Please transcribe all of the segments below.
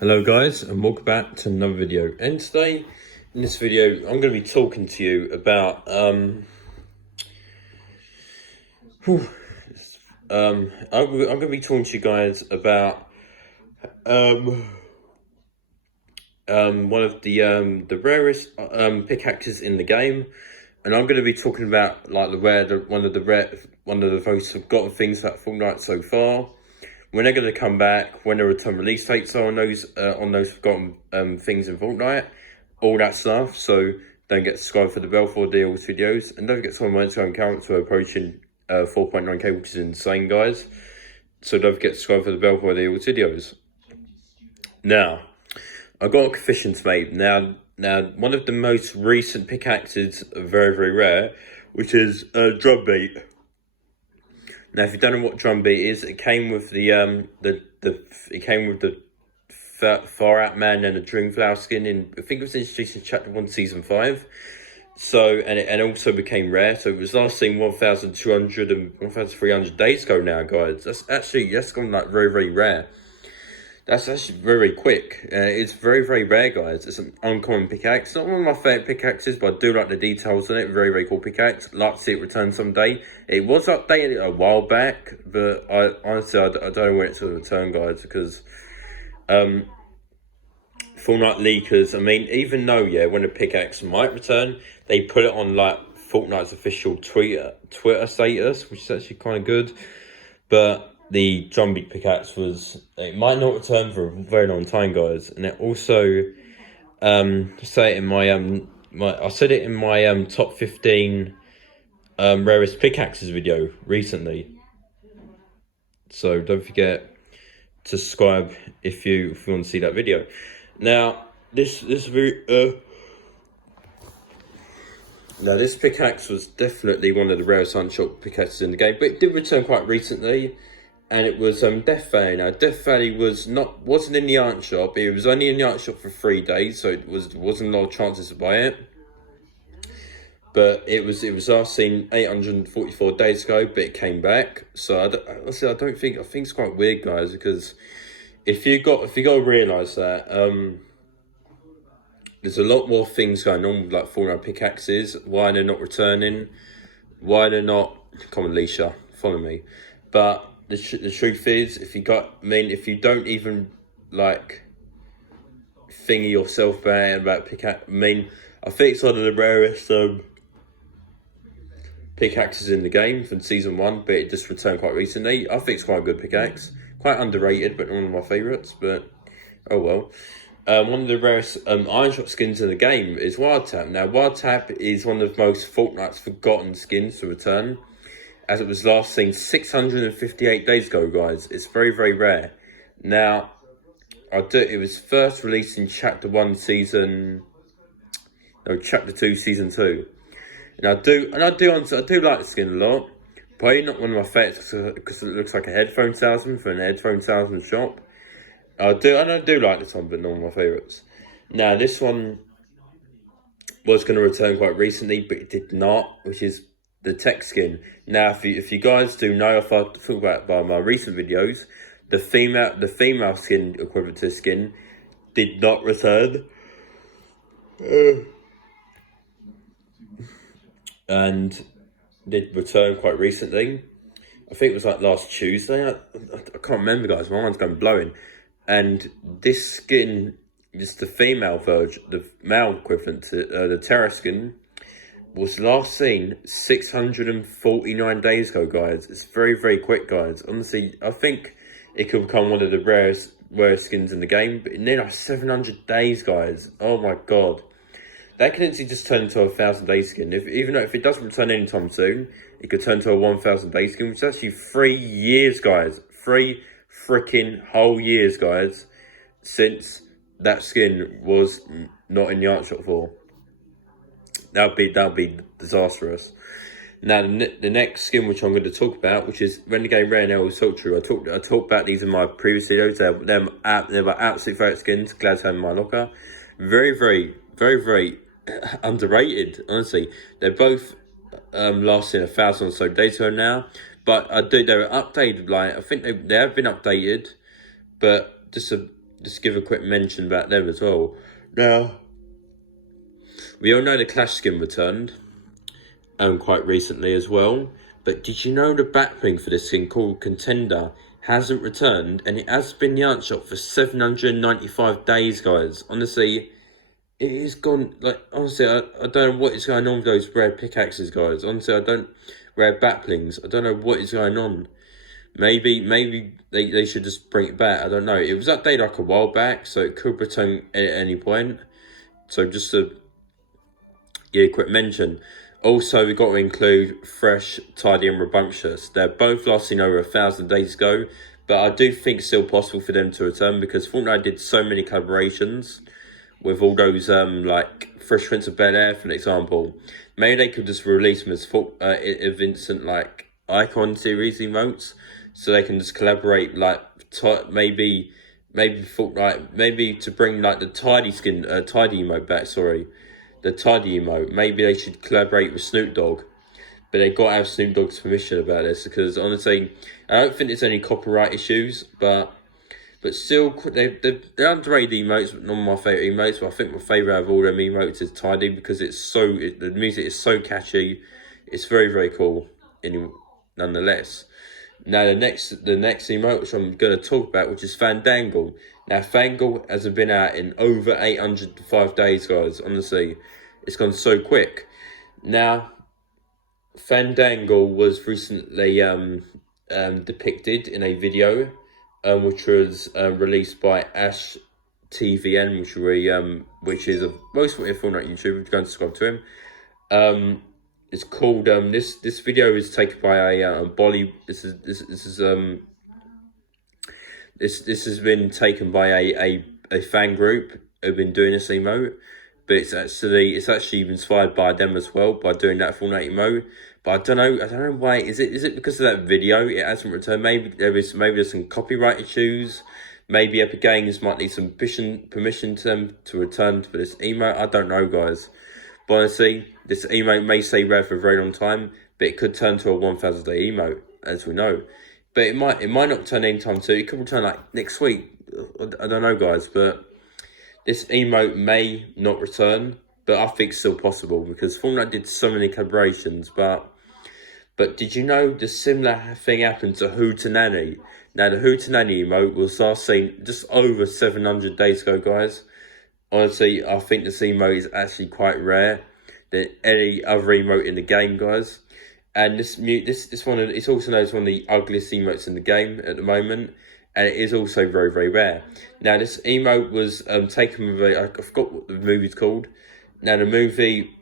Hello guys, and welcome back to another video. And today in this video I'm going to be talking to you about I'm going to be talking to you guys about one of the rarest pickaxes in the game, and I'm going to be talking about like one of the most forgotten things about Fortnite so far. When they're going to come back, when the return release dates are on those forgotten things in Fortnite, all that stuff. So don't forget to subscribe for the bell for deals videos, and don't forget to follow my Instagram account. So we're approaching 4.9k, which is insane, guys. So don't forget to subscribe for the bell for deals videos. Now, I got a confession to make. Now, one of the most recent pickaxes, very very rare, which is drum beat. Now, if you don't know what drum beat is, it came with the Far Out Man and the Dreamflower skin in, I think it was introduced in Chapter 1, Season 5. So, and it also became rare. So it was last seen 1,200 and 1,300 days ago now, guys. That's gone like very, very rare. That's actually very, very quick. It's very, very rare, guys. It's an uncommon pickaxe. Not one of my favourite pickaxes, but I do like the details on it. Very, very cool pickaxe. Like to see it return someday. It was updated a while back, but honestly, I don't know when it's going to return, guys, because Fortnite leakers, I mean, even though, when a pickaxe might return, they put it on, like, Fortnite's official Twitter status, which is actually kind of good, but the drum beat pickaxe it might not return for a very long time, guys. And it also, say it in I said it in my top 15 rarest pickaxes video recently. So don't forget to subscribe if you want to see that video. Now this pickaxe was definitely one of the rarest unshot pickaxes in the game, but it did return quite recently. And it was Death Valley. Now Death Valley wasn't in the art shop. It was only in the art shop for 3 days, so it wasn't a lot of chances to buy it. But it was last seen 844 days ago, but it came back. So I think it's quite weird, guys, because if you got to realise that there's a lot more things going on with like Fortnite pickaxes. Why they're not returning? Why they're not? Come on, Leisha, follow me. But the truth is, if you don't even like thingy yourself about pickaxe, I think it's one of the rarest pickaxes in the game from season 1, but it just returned quite recently. I think it's quite a good pickaxe, quite underrated, but one of my favourites. But oh well. One of the rarest iron shot skins in the game is Wild Tap. Now, Wild Tap is one of the most Fortnite's forgotten skins to return, as it was last seen 658 days ago, guys. It's very, very rare. Now, it was first released in Chapter 2, Season 2. And I do like the skin a lot. Probably not one of my favorites because it looks like a headphone salesman for an headphone salesman shop. I do like this one, but not one of my favorites. Now, this one was going to return quite recently, but it did not, which is the tech skin. Now, if you guys do know, if I talk about by my recent videos, the female skin equivalent to the skin did not return, and did return quite recently. I think it was like last Tuesday. I can't remember, guys. My mind's going blowing. And this skin is the female version, the male equivalent to the Terra skin, was last seen 649 days ago, guys. It's very, very quick, guys. Honestly, I think it could become one of the rarest skins in the game. But in nearly 700 days, guys. Oh my god. That could actually just turn into a 1,000-day skin. Even though if it doesn't return anytime soon, it could turn to a 1,000-day skin, which is actually 3 years, guys. 3 freaking whole years, guys, since that skin was not in the art shop for. That'd be disastrous. Now the next skin which I'm going to talk about, which is Renegade Rare and Elder Sultry. I talked about these in my previous videos. They're my absolute favourite skins. Glad to have in my locker. Very, very, very, very underrated. Honestly, they're both lasting 1,000 or so days ago now. But they were updated. Like I think they have been updated, but just just give a quick mention about them as well. Now, we all know the Clash skin returned, quite recently as well. But did you know the backbling for this skin called Contender hasn't returned, and it has been the art shop for 795 days, guys? Honestly, it is gone. Like, honestly, I don't know what is going on with those rare pickaxes, guys. Honestly, rare backblings. I don't know what is going on. Maybe they should just bring it back. I don't know. It was updated like a while back, so it could return at any point. So just to quick mention. Also, we got to include Fresh, Tidy, and Rambunctious. They're both lasting over 1,000 days ago, but I do think it's still possible for them to return because Fortnite did so many collaborations with all those like Fresh Prince of Bel-Air, for example. Maybe they could just release them as instant like icon series emotes, so they can just collaborate like maybe Fortnite, maybe to bring like the tidy emote back. Sorry, the tidy emote. Maybe they should collaborate with Snoop Dogg, but they got to have Snoop Dogg's permission about this because honestly, I don't think there's any copyright issues, but still, they're underrated emotes, but not my favourite emotes. But I think my favourite out of all them emotes is Tidy because the music is so catchy. It's very, very cool, nonetheless. Now, the next emote, which I'm going to talk about, which is Fandangle. Now, Fandangle hasn't been out in over 805 days, guys. Honestly, it's gone so quick. Now, Fandangle was recently depicted in a video, which was released by Ash TVN, which is a most Fortnite YouTuber. Go and subscribe to him. It's called this video is taken by a Bolly. This has been taken by a fan group who've been doing this emote, but it's actually inspired by them as well by doing that Fortnite emote. But I don't know why. Is it because of that video it hasn't returned? Maybe there's some copyright issues. Maybe Epic Games might need some permission to them to return for this emote. I don't know, guys. But honestly, this emote may stay rare for a very long time, but it could turn to a 1,000 day emote, as we know. But it might not return anytime soon. It could return like next week. I don't know, guys, but this emote may not return, but I think it's still possible because Fortnite did so many collaborations. But did you know the similar thing happened to Hootenanny? Now, the Hootenanny emote was last seen just over 700 days ago, guys. Honestly, I think this emote is actually quite rare than any other emote in the game, guys. And this one, it's also known as one of the ugliest emotes in the game at the moment, and it is also very, very rare. Now, this emote was taken with I forgot what the movie's called. Now, the movie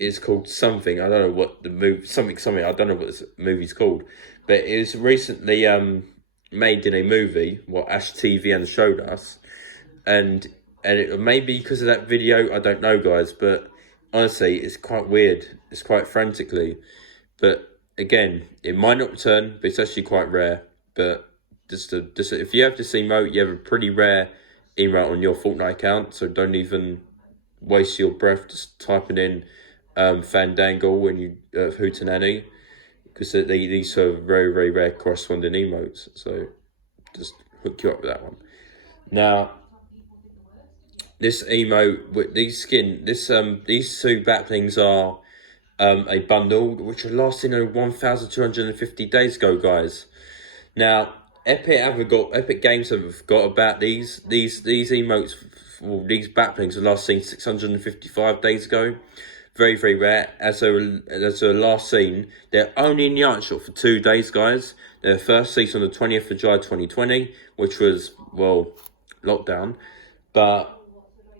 is called something. I don't know what the movie something. I don't know what this movie's called, but it was recently made in a movie. What Ash TVN showed us, and it may be because of that video. I don't know, guys, but honestly, it's quite weird. It's quite frantically, but again, it might not return, but it's actually quite rare. But just if you have this emote, you have a pretty rare emote on your Fortnite account, so don't even waste your breath just typing in Fandangle when you Hootenanny, because these are very, very rare corresponding emotes. So just hook you up with that one. Now, this emote with these these two backblings are a bundle which are lasting over 1,250 days ago, guys. Now, Epic Games have forgot about these emotes. Well, these backblings are last seen 655 days ago. Very, very rare. As a last seen, they're only in the art shop for 2 days, guys. They're first seen on the 20th of July 2020, which was, well, lockdown. But,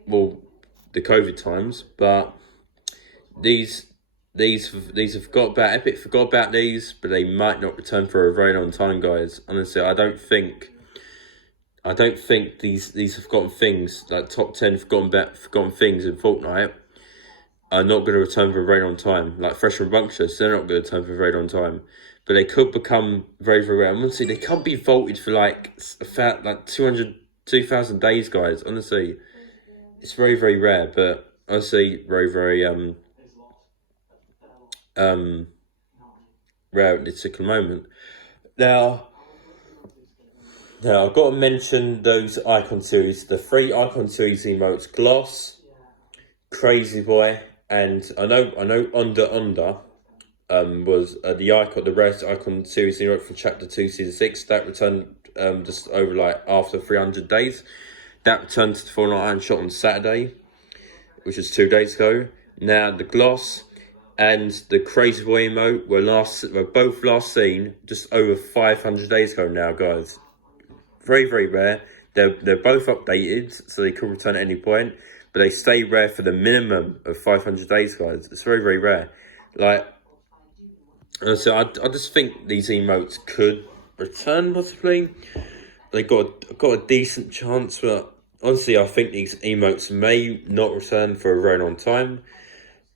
well, the COVID times. But these have forgot about Epic forgot about these, but they might not return for a very long time, guys. Honestly, I don't think these forgotten things, like top 10 forgotten things in Fortnite, are not going to return for a very long time. Like Fresh and Rambunctious, they're not going to return for a very long time. But they could become very, very rare. Honestly, they can't be vaulted for like 2,000 days, guys. Honestly, it's very, very rare. But honestly, very, very rare at this particular moment. Now, Now, I've got to mention those icon series, the 3 icon series emotes: Gloss, Crazy Boy, and I know Under was the rarest icon series emote from Chapter 2, Season 6. That returned just over like after 300 days. That returned to the Fortnite Iron Shot on Saturday, which was 2 days ago. Now, the Gloss and the Crazy Boy emote were both last seen just over 500 days ago now, guys. Very, very rare. They're both updated, so they could return at any point, but they stay rare for the minimum of 500 days, guys. It's very, very rare. Like, so I just think these emotes could return possibly. They got a decent chance, but honestly, I think these emotes may not return for a very long time.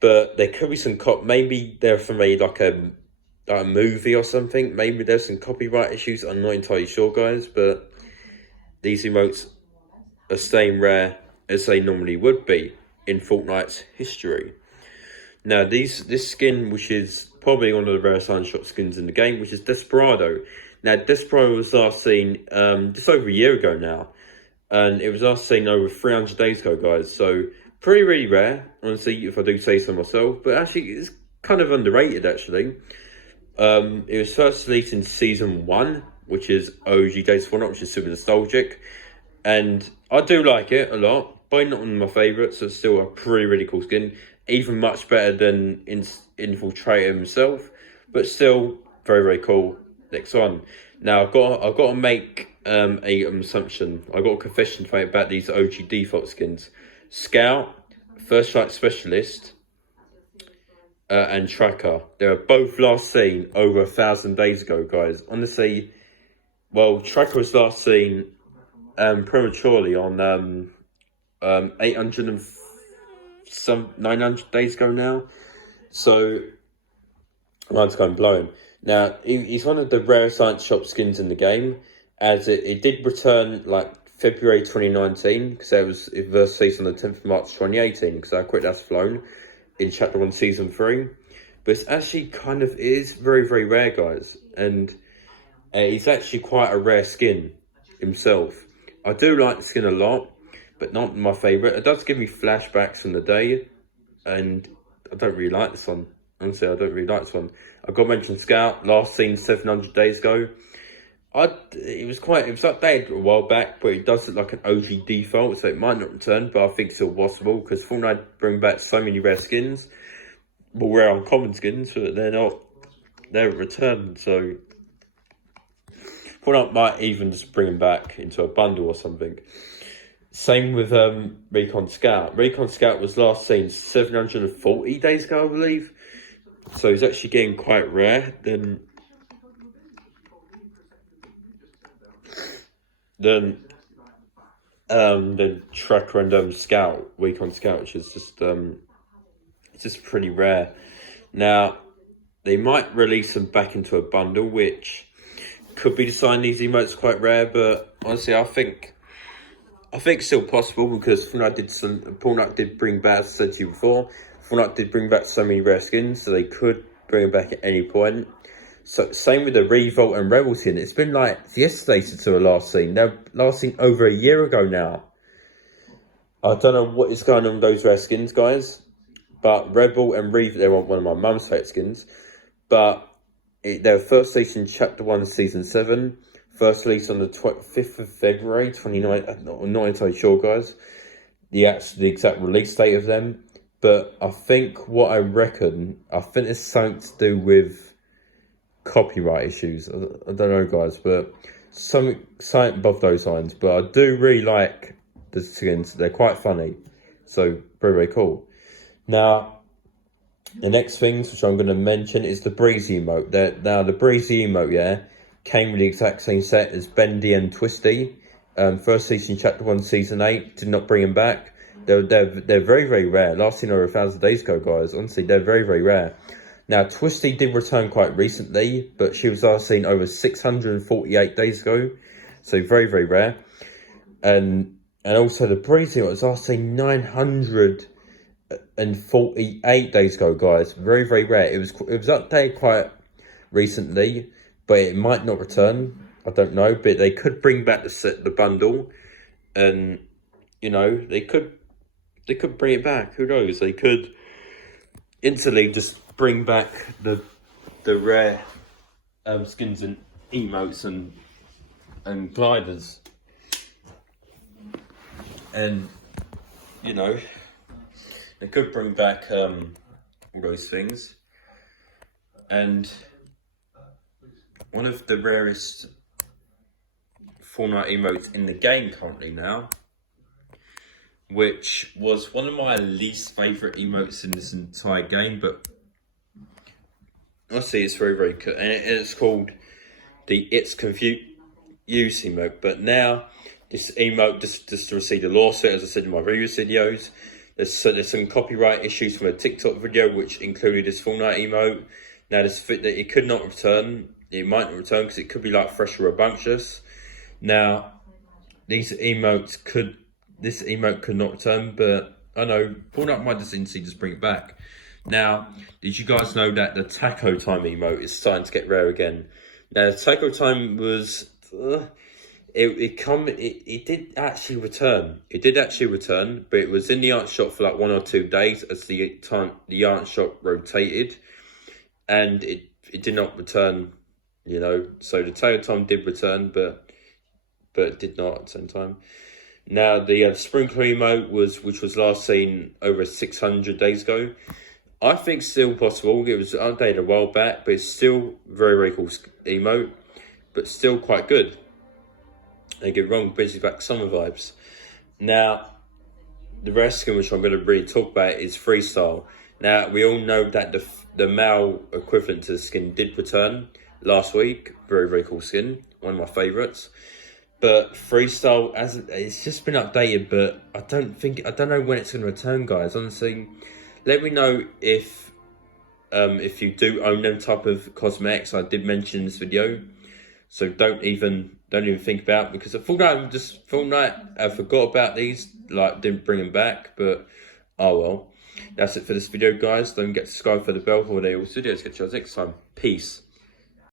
But there could be some maybe they're from like a movie or something. Maybe there's some copyright issues. I'm not entirely sure, guys, but these emotes are staying rare as they normally would be in Fortnite's history. Now, this skin, which is probably one of the rarest Iron Shot skins in the game, which is Desperado. Now, Desperado was last seen just over a year ago now, and it was last seen over 300 days ago, guys. So pretty really rare, honestly, if I do say so myself. But actually, it's kind of underrated, actually. It was first released in Season 1, which is OG Days of Fortnite, which is super nostalgic. And I do like it a lot, but not one of my favourites. So it's still a pretty, really cool skin. Even much better than Infiltrator himself. But still, very, very cool. Next one. Now, I've got to make an assumption. I've got a confession to make about these OG default skins. Scout, First Strike Specialist, and Tracker. They were both last seen over 1,000 days ago, guys. Honestly, well, Tracker was last seen prematurely on 800 and some 900 days ago now. So mine's going blowing. Now, he's one of the rarest Science Shop skins in the game, as it did return like February 2019, because it was released on the 10th of March 2018, because how quick that's flown in Chapter 1 Season 3. But it's actually it is very, very rare, guys. And he's actually quite a rare skin himself. I do like the skin a lot, but not my favourite. It does give me flashbacks from the day, and I don't really like this one. Honestly, I don't really like this one. I've got to mention Scout, last seen 700 days ago. It was updated a while back, but it does look like an OG default, so it might not return, but I think it's still possible, because Fortnite bring back so many rare skins, well, rare uncommon skins, but they're returned, so Fortnite might even just bring them back into a bundle or something. Same with Recon Scout. Recon Scout was last seen 740 days ago, I believe, so it's actually getting quite rare. Then Tracker and Scout, Recon Scout, which is just it's just pretty rare. Now, they might release them back into a bundle, which could be the sign these emotes quite rare, but honestly, I think it's still possible, because Fortnite did bring back, as I said to you before, Fortnite did bring back so many rare skins, so they could bring them back at any point. So same with the Revolt and Rebel skin. It's been like yesterday since they were last seen. They're last seen over a year ago now. I don't know what is going on with those rare skins, guys. But Rebel and Revolt, they're one of my mum's favourite skins. But they were first released in Chapter 1, Season 7. First released on the 5th of February, 29. I'm not entirely sure, guys, the exact release date of them. But I think it's something to do with copyright issues. I don't know, guys, but something above those lines. But I do really like the skins. They're quite funny, so very, very cool. Now, the next things which I'm going to mention is the Breezy emote. Now, the Breezy emote, came with the exact same set as Bendy and Twisty. First season, Chapter 1, Season 8. Did not bring them back. They're very, very rare. Last seen over 1,000 days ago, guys. Honestly, they're very, very rare. Now, Twisty did return quite recently, but she was last seen over 648 days ago. So very, very rare. And also the Breezy was last seen 948 days ago, guys. Very, very rare. It was updated quite recently, but it might not return. I don't know, but they could bring back the bundle, and you know they could bring it back. Who knows? They could instantly just bring back the rare skins and emotes and gliders, and you know they could bring back all those things. And one of the rarest Fortnite emotes in the game currently now, which was one of my least favourite emotes in this entire game, but honestly it's very, very good. And it's called the It's Confused emote. But now this emote just received a lawsuit, as I said in my previous videos. There's some copyright issues from a TikTok video which included this Fortnite emote. Now this fit that it could not return. It might not return because it could be like fresh or rambunctious. Now this emote could not return, but I know Fortnite might just bring it back. Now, did you guys know that the taco time emote is starting to get rare again? Now, taco time was it did actually return. It did actually return, but it was in the art shop for like 1 or 2 days as the art shop rotated, and it did not return. You know, so the taco time did return, but it did not at the same time. Now the sprinkler emote which was last seen over 600 days ago. I think still possible. It was updated a while back, but it's still very, very cool emote, but still quite good. Don't get it wrong, brings back summer vibes. Now, the rest skin which I'm going to really talk about is Freestyle. Now, we all know that the male equivalent to the skin did return last week. Very, very cool skin. One of my favourites. But Freestyle, it's just been updated, but I don't know when it's going to return, guys. Honestly, let me know if you do own them type of cosmetics. I did mention in this video, so don't even think about it, because I Fortnite I forgot about these, like didn't bring them back. But oh well, that's it for this video, guys. Don't forget to subscribe for the bell for the videos. Get you next time. Peace.